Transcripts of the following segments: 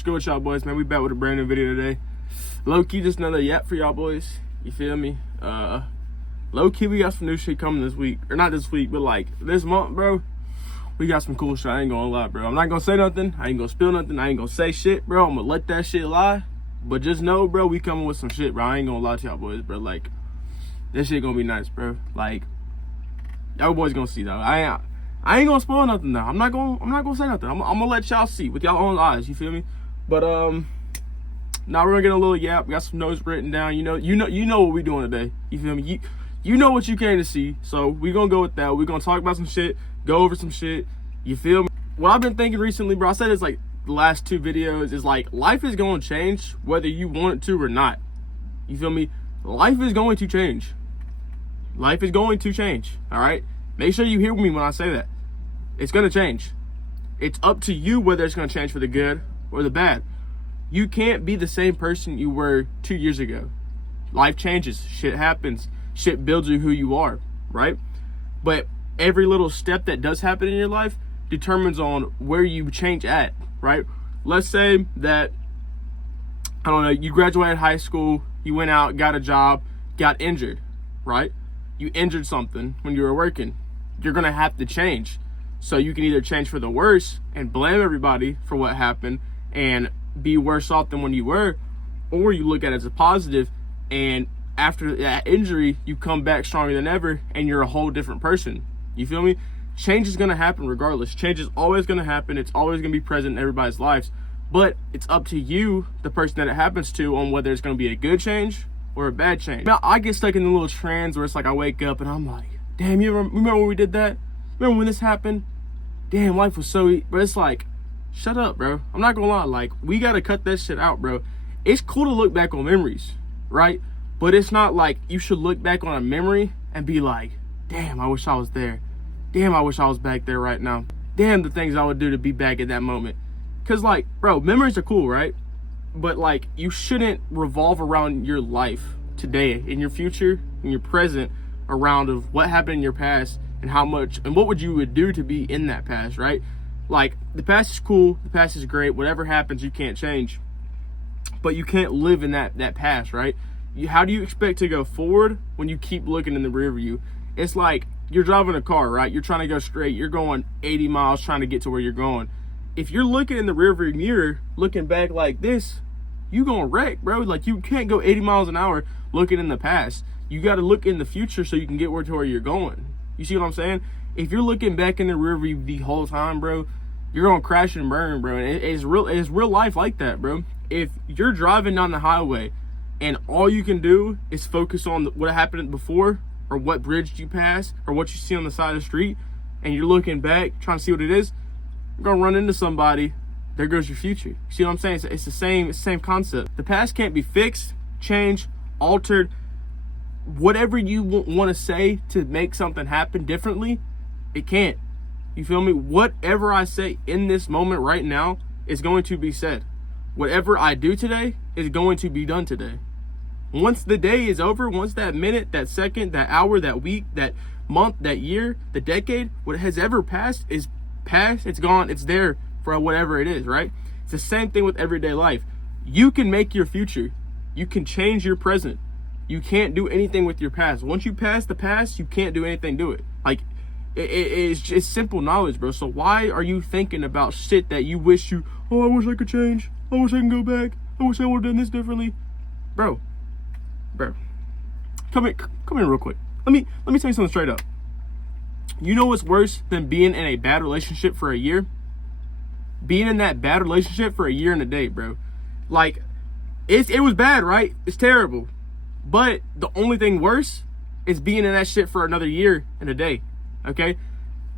What's good with y'all boys, man? We back with a brand new video today. Low-key, just another yap for y'all boys. You feel me? Low-key, we got some new shit coming this week. Or not this week, but like this month, bro. We got some cool shit. I ain't gonna lie, bro. I'm not gonna say nothing. I ain't gonna spill nothing. I ain't gonna say shit, bro. I'm gonna let that shit lie. But just know, bro, we coming with some shit, bro. I ain't gonna lie to y'all boys, bro. Like, this shit gonna be nice, bro. Like, y'all boys gonna see, though. I ain't gonna spoil nothing, though. I'm not gonna say nothing. I'm gonna let y'all see with y'all own eyes. You feel me? But now we're gonna get a little yap. We got some notes written down. You know what we doing today. You feel me? You know what you came to see. So we gonna go with that. We gonna talk about some shit. Go over some shit. You feel me? What I've been thinking recently, bro. I said it's like the last two videos is like life is gonna change whether you want it to or not. You feel me? Life is going to change. Life is going to change. All right. Make sure you hear me when I say that. It's gonna change. It's up to you whether it's gonna change for the good or the bad. You can't be the same person you were 2 years ago. Life changes. Shit happens. Shit builds you who you are, right? But every little step that does happen in your life determines on where you change at, right? Let's say that, I don't know, you graduated high school, you went out, got a job, got injured, right? You injured something when you were working. You're gonna have to change. So you can either change for the worse and blame everybody for what happened and be worse off than when you were, or you look at it as a positive, and after that injury, you come back stronger than ever and you're a whole different person. You feel me? Change is gonna happen regardless. Change is always gonna happen. It's always gonna be present in everybody's lives. But it's up to you, the person that it happens to, on whether it's gonna be a good change or a bad change. Now, I get stuck in the little trends where it's like I wake up and I'm like, damn, you remember when we did that? Remember when this happened? Damn, life was so easy. But it's like, shut up, bro. I'm not gonna lie. Like, we gotta cut that shit out, bro. It's cool to look back on memories, right? But it's not like you should look back on a memory and be like, damn, I wish I was there. Damn, I wish I was back there right now. Damn, the things I would do to be back at that moment. Because, like, bro, memories are cool, right? But, like, you shouldn't revolve around your life today, in your future, in your present, around of what happened in your past and how much, and what would you would do to be in that past, right? Like, the past is cool, the past is great, whatever happens, you can't change. But you can't live in that past, right? How do you expect to go forward when you keep looking in the rear view? It's like you're driving a car, right? You're trying to go straight. You're going 80 miles trying to get to where you're going. If you're looking in the rear view mirror, looking back like this, you gonna wreck, bro. Like, you can't go 80 miles an hour looking in the past. You got to look in the future so you can get to where you're going. You see what I'm saying? If you're looking back in the rear view the whole time, bro, you're gonna crash and burn, bro. And it's real life like that, bro. If you're driving down the highway and all you can do is focus on what happened before, or what bridge you pass, or what you see on the side of the street, and you're looking back trying to see what it is, you're gonna run into somebody. There goes your future. You see what I'm saying? It's the same concept. The past can't be fixed, changed, altered. Whatever you want to say to make something happen differently, it can't. You feel me? Whatever I say in this moment right now is going to be said. Whatever I do today is going to be done today. Once the day is over, once that minute, that second, that hour, that week, that month, that year, the decade, what has ever passed is past. It's gone. It's there for whatever it is, right? It's the same thing with everyday life. You can make your future. You can change your present. You can't do anything with your past. Once you pass the past, you can't do anything to it. Like, it's just simple knowledge, bro. So why are you thinking about shit that you wish I wish I could change. I wish I can go back. I wish I would have done this differently. Bro, come here real quick. Let me tell you something straight up. You know what's worse than being in a bad relationship for a year? Being in that bad relationship for a year and a day, bro. Like, it was bad, right? It's terrible. But the only thing worse is being in that shit for another year and a day, okay?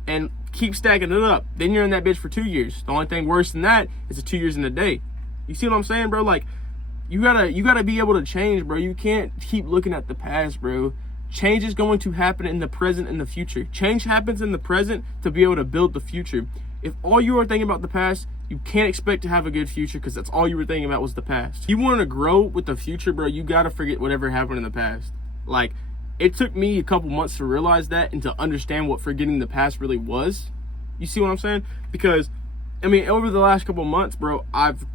And keep stacking it up. Then you're in that bitch for 2 years. The only thing worse than that is the 2 years and a day. You see what I'm saying, bro? Like, you gotta be able to change, bro. You can't keep looking at the past, bro. Change is going to happen in the present and the future. Change happens in the present to be able to build the future. If all you are thinking about the past, you can't expect to have a good future because that's all you were thinking about was the past. If you want to grow with the future, bro, you gotta forget whatever happened in the past. Like, it took me a couple months to realize that and to understand what forgetting the past really was. You see what I'm saying? Because, I mean, over the last couple months, bro, I've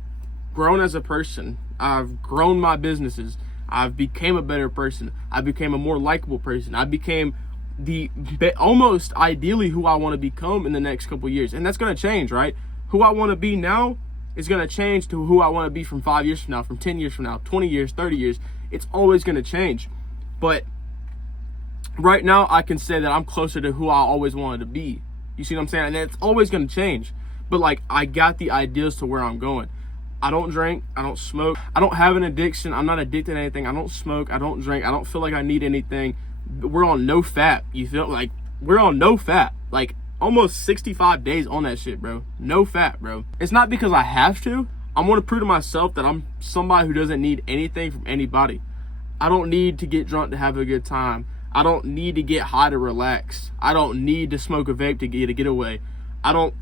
grown as a person. I've grown my businesses. I've became a better person. I became a more likable person. I became almost ideally who I want to become in the next couple years. And that's going to change, right? Who I want to be now is going to change to who I want to be from 5 years from now, from 10 years from now, 20 years, 30 years. It's always going to change. But right now, I can say that I'm closer to who I always wanted to be. You see what I'm saying? And it's always going to change. But like, I got the ideas to where I'm going. I don't drink. I don't smoke. I don't have an addiction. I'm not addicted to anything. I don't smoke. I don't drink. I don't feel like I need anything. We're on no fat. You feel like we're on no fat. Like almost 65 days on that shit, bro. No fat, bro. It's not because I have to. I want to prove to myself that I'm somebody who doesn't need anything from anybody. I don't need to get drunk to have a good time. I don't need to get high to relax. I don't need to smoke a vape to get a getaway. I don't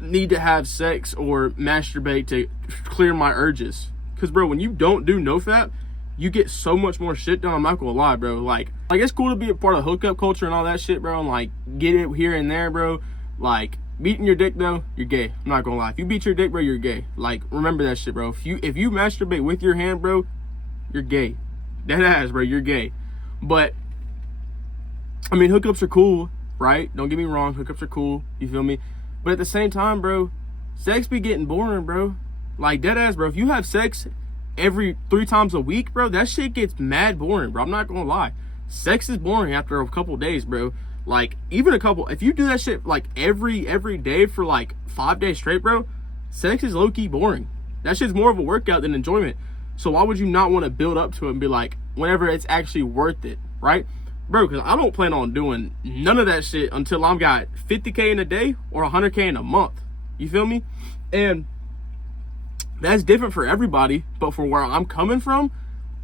need to have sex or masturbate to clear my urges. Because, bro, when you don't do no fap, you get so much more shit done. I'm not gonna lie, bro. Like it's cool to be a part of hookup culture and all that shit, bro, and like get it here and there, bro. Like beating your dick though, you're gay. I'm not gonna lie. If you beat your dick, bro, you're gay. Like remember that shit, bro. If you masturbate with your hand, bro, you're gay. That ass, bro, you're gay. But I mean, hookups are cool, right? Don't get me wrong, hookups are cool. You feel me? But at the same time, bro, sex be getting boring, bro. Like dead ass, bro. If you have sex every 3 times a week, bro, that shit gets mad boring, bro. I'm not gonna lie. Sex is boring after a couple days, bro. Like even if you do that shit like every day for like 5 days straight, bro, sex is low-key boring. That shit's more of a workout than enjoyment. So why would you not want to build up to it and be like, whenever it's actually worth it, right? Bro, because I don't plan on doing none of that shit until I've got 50K in a day or 100K in a month. You feel me? And that's different for everybody, but for where I'm coming from,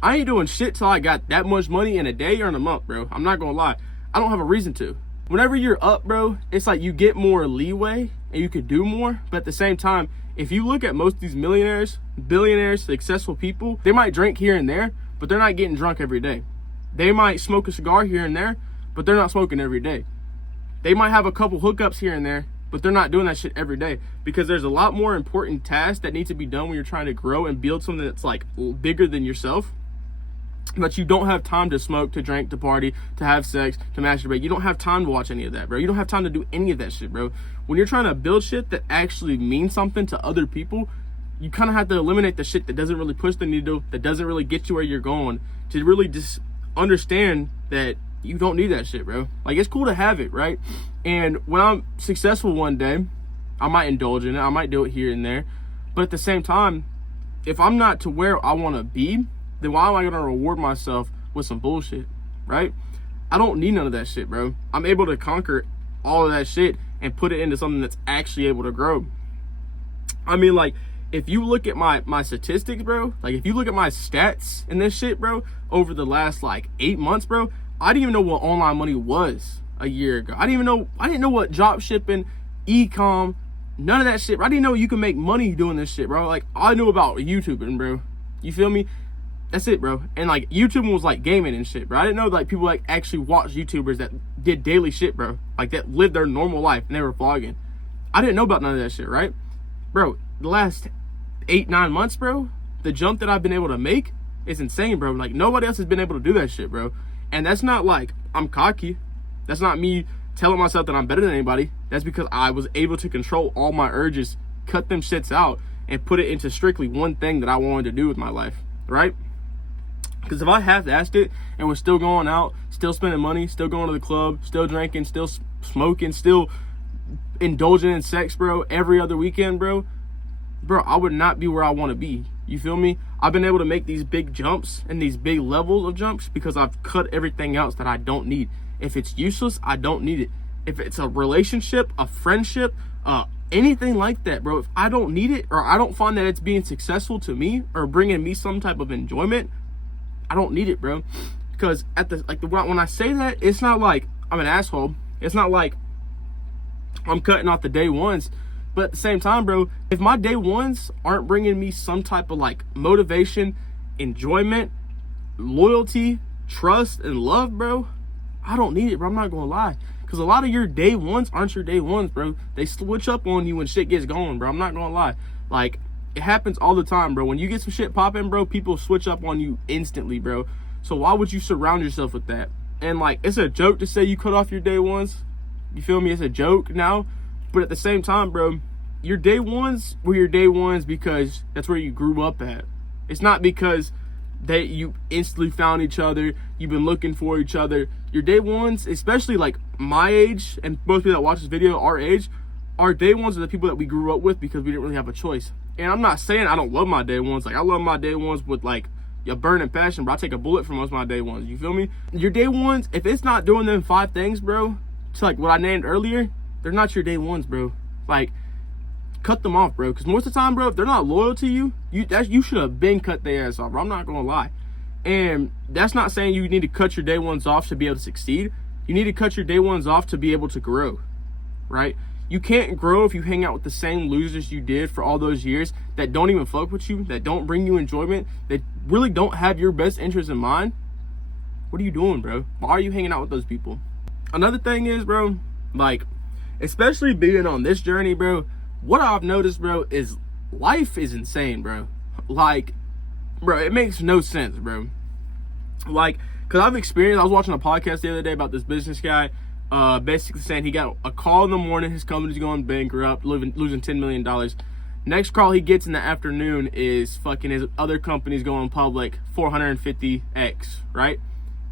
I ain't doing shit till I got that much money in a day or in a month, bro. I'm not gonna lie. I don't have a reason to. Whenever you're up, bro, it's like you get more leeway and you could do more, but at the same time, if you look at most of these millionaires, billionaires, successful people, they might drink here and there, but they're not getting drunk every day. They might smoke a cigar here and there, but they're not smoking every day. They might have a couple hookups here and there, but they're not doing that shit every day, because there's a lot more important tasks that need to be done when you're trying to grow and build something that's like bigger than yourself. But you don't have time to smoke, to drink, to party, to have sex, to masturbate. You don't have time to watch any of that, bro. You don't have time to do any of that shit, bro. When you're trying to build shit that actually means something to other people, you kind of have to eliminate the shit that doesn't really push the needle, that doesn't really get you where you're going, to really just understand that you don't need that shit, bro. Like, it's cool to have it, right? And when I'm successful one day, I might indulge in it. I might do it here and there. But at the same time, if I'm not to where I want to be, then why am I going to reward myself with some bullshit, right? I don't need none of that shit, bro. I'm able to conquer all of that shit and put it into something that's actually able to grow. I mean, like, if you look at my statistics, bro, like, if you look at my stats in this shit, bro, over the last, like, 8 months, bro, I didn't even know what online money was a year ago. I didn't know what drop shipping, e-com, none of that shit, bro. I didn't know you can make money doing this shit, bro. Like, all I knew about YouTubing, bro. You feel me? That's it, bro. And like, YouTube was like gaming and shit, bro. I didn't know like people like actually watch YouTubers that did daily shit, bro. Like that lived their normal life and they were vlogging. I didn't know about none of that shit, right? Bro, the last 8-9 months, bro, the jump that I've been able to make is insane, bro. Like nobody else has been able to do that shit, bro. And that's not like I'm cocky. That's not me telling myself that I'm better than anybody. That's because I was able to control all my urges, cut them shits out, and put it into strictly one thing that I wanted to do with my life, right? Because if I half-assed it and was still going out, still spending money, still going to the club, still drinking, still smoking, still indulging in sex, bro, every other weekend, bro, I would not be where I want to be. You feel me? I've been able to make these big jumps and these big levels of jumps because I've cut everything else that I don't need. If it's useless, I don't need it. If it's a relationship, a friendship, anything like that, bro, if I don't need it or I don't find that it's being successful to me or bringing me some type of enjoyment, I don't need it, bro. Because when I say that, it's not like I'm an asshole. It's not like I'm cutting off the day ones. But at the same time, bro, if my day ones aren't bringing me some type of like motivation, enjoyment, loyalty, trust, and love, bro, I don't need it, bro. I'm not gonna lie. Because a lot of your day ones aren't your day ones, bro. They switch up on you when shit gets going, bro. I'm not gonna lie. Like, It happens all the time, bro. When you get some shit popping, bro, people switch up on you instantly, bro. So why would you surround yourself with that? And like, it's a joke to say you cut off your day ones. You feel me? It's a joke now. But at the same time, bro, your day ones were your day ones because that's where you grew up at. It's not because that you instantly found each other, you've been looking for each other. Your day ones, especially like my age and most people that watch this video, our age, our day ones are the people that we grew up with because we didn't really have a choice. And I'm not saying I don't love my day ones. Like, I love my day ones with like a burning passion, bro. I take a bullet for most of my day ones. You feel me? Your day ones, if it's not doing them 5 things, bro, to like what I named earlier, they're not your day ones, bro. Like, cut them off, bro. Because most of the time, bro, if they're not loyal to you, you should have been cut their ass off, bro. I'm not gonna lie. And that's not saying you need to cut your day ones off to be able to succeed. You need to cut your day ones off to be able to grow, right? You can't grow if you hang out with the same losers you did for all those years that don't even fuck with you, that don't bring you enjoyment, that really don't have your best interest in mind. What are you doing, bro? Why are you hanging out with those people? Another thing is, bro, like, especially being on this journey, bro, what I've noticed, bro, is life is insane, bro. Like, bro, it makes no sense, bro. Like, because I was watching a podcast the other day about this business guy, basically saying he got a call in the morning, his company's going bankrupt, losing $10 million. Next call he gets in the afternoon is fucking his other company's going public, 450x, right?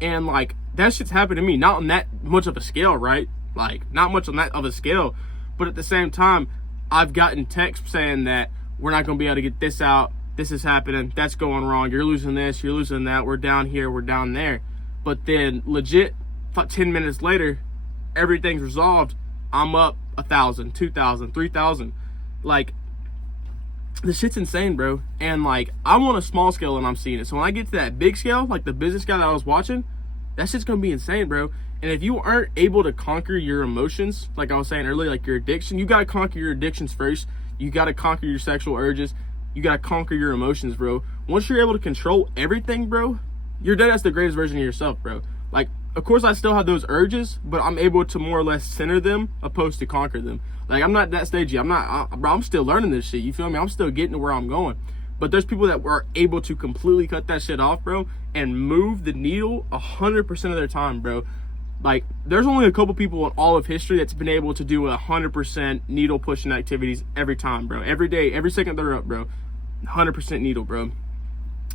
And like, that shit's happened to me, not on that much of a scale, right? Like, not much on that of a scale, but at the same time, I've gotten texts saying that we're not going to be able to get this out, this is happening, that's going wrong, you're losing this, you're losing that, we're down here, we're down there. But then legit 10 minutes later, everything's resolved, I'm up 1,000, 2,000, 3,000. Like, this shit's insane, bro. And like, I'm on a small scale and I'm seeing it. So when I get to that big scale, like the business guy that I was watching, that shit's gonna be insane, bro. And if you aren't able to conquer your emotions, like I was saying earlier, like your addiction, you gotta conquer your addictions first. You gotta conquer your sexual urges. You gotta conquer your emotions, bro. Once you're able to control everything, bro, you're dead as the greatest version of yourself, bro. Like, of course I still have those urges, but I'm able to more or less center them opposed to conquer them. Like, I'm not that stagey. Bro, I'm still learning this shit. You feel me? I'm still getting to where I'm going. But there's people that were able to completely cut that shit off, bro, and move the needle 100% of their time, bro. Like, there's only a couple people in all of history that's been able to do 100% needle pushing activities every time, bro. Every day, every second they're up, bro. 100% needle, bro.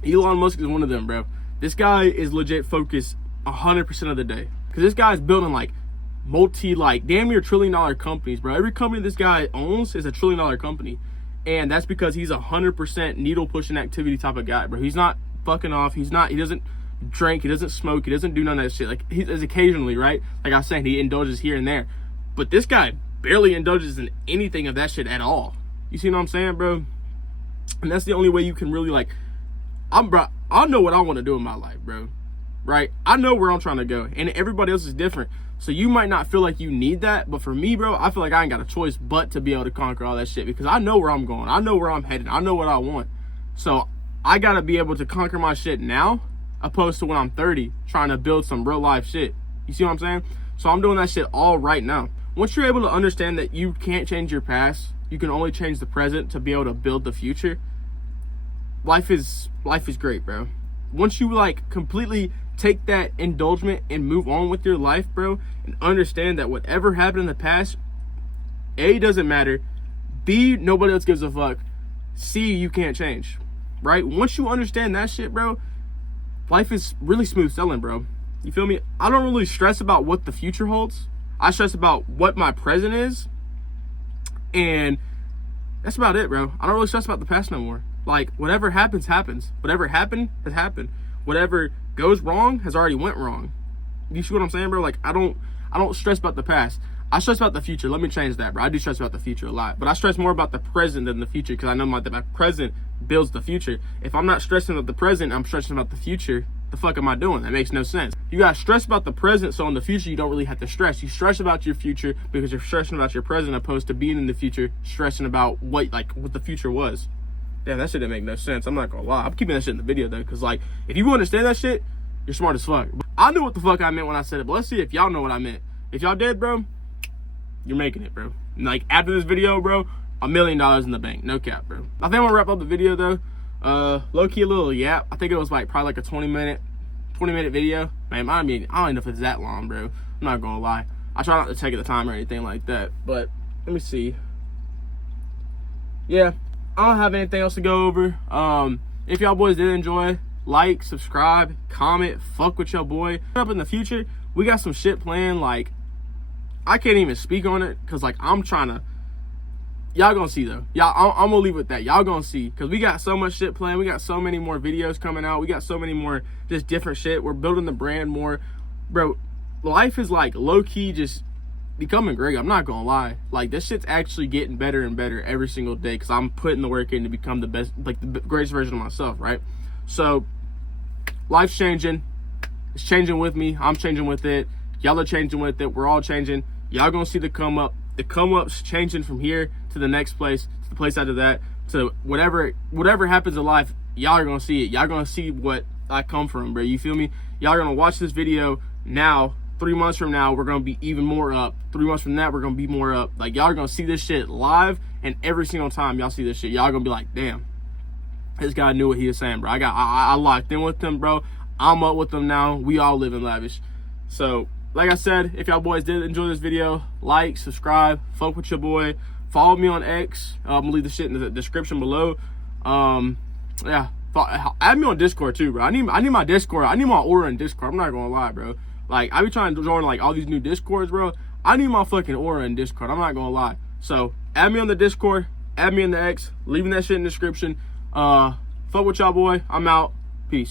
Elon Musk is one of them, bro. This guy is legit focused 100% of the day. Because this guy's building, like, damn near $1 trillion companies, bro. Every company this guy owns is $1 trillion company. And that's because he's 100% needle pushing activity type of guy, bro. He's not fucking off. He doesn't drink. He doesn't smoke. He doesn't do none of that shit. Like, he does occasionally, right? Like I was saying, he indulges here and there. But this guy barely indulges in anything of that shit at all. You see what I'm saying, bro? And that's the only way you can really, like, I know what I want to do in my life, bro. Right? I know where I'm trying to go. And everybody else is different. So you might not feel like you need that, but for me, bro, I feel like I ain't got a choice but to be able to conquer all that shit because I know where I'm going. I know where I'm headed. I know what I want. So I got to be able to conquer my shit now opposed to when I'm 30 trying to build some real life shit. You see what I'm saying? So I'm doing that shit all right now. Once you're able to understand that you can't change your past, you can only change the present to be able to build the future. Life is great, bro. Once you like completely take that indulgence and move on with your life, bro, and understand that whatever happened in the past, A, doesn't matter, B, nobody else gives a fuck, C, you can't change, right? Once you understand that shit, bro, life is really smooth sailing, bro. You feel me? I don't really stress about what the future holds. I stress about what my present is, and that's about it, bro. I don't really stress about the past no more. Like, whatever happens, happens. Whatever happened, has happened. Whatever goes wrong has already went wrong. You see what I'm saying, bro? Like, I don't stress about the past. I stress about the future. Let me change that, bro. I do stress about the future a lot, but I stress more about the present than the future because I know my present builds the future. If I'm not stressing about the present, I'm stressing about the future. The fuck am I doing? That makes no sense. You gotta stress about the present, so in the future you don't really have to stress. You stress about your future because you're stressing about your present, opposed to being in the future stressing about what the future was. Damn, that shit didn't make no sense. I'm not gonna lie. I'm keeping that shit in the video though, because like, if you understand that shit, you're smart as fuck. I knew what the fuck I meant when I said it, but let's see if y'all know what I meant. If y'all did, bro, you're making it, bro. Like, after this video, bro, $1 million in the bank. No cap, bro. I think I'm gonna wrap up the video though. Low-key a little yap. I think it was like probably like a 20-minute video. Man, I don't know if it's that long, bro. I'm not gonna lie. I try not to take the time or anything like that. But let me see. Yeah, I don't have anything else to go over. If y'all boys did enjoy, like, subscribe, comment, fuck with your boy. Up in the future, we got some shit planned. Like, I can't even speak on it because like I'm trying to. Y'all gonna see though. I'm gonna leave with that. Y'all gonna see because we got so much shit planned. We got so many more videos coming out. We got so many more just different shit. We're building the brand more, bro. Life is like low key just becoming great. I'm not gonna lie. Like this shit's actually getting better and better every single day because I'm putting the work in to become the best, like the greatest version of myself, right? So life's changing. It's changing with me. I'm changing with it. Y'all are changing with it. We're all changing. Y'all gonna see the come up. The come up's changing from here to the next place, to the place after that, to whatever happens in life. Y'all are gonna see it. Y'all gonna see what I come from, bro. You feel me? Y'all are gonna watch this video now. 3 months from now, we're gonna be even more up. 3 months from that, we're gonna be more up. Like y'all are gonna see this shit live, and every single time y'all see this shit, y'all gonna be like, damn, this guy knew what he was saying, bro. I locked in with him, bro. I'm up with them now. We all live in lavish. So, like I said, if y'all boys did enjoy this video, like, subscribe, fuck with your boy. Follow me on X. I'm gonna leave the shit in the description below. Yeah, add me on Discord too, bro. I need my Discord. I need my aura in Discord. I'm not gonna lie, bro. Like I be trying to join like all these new Discords, bro. I need my fucking aura in Discord. I'm not gonna lie. So add me on the Discord. Add me in the X. Leaving that shit in the description. Fuck with y'all, boy. I'm out. Peace.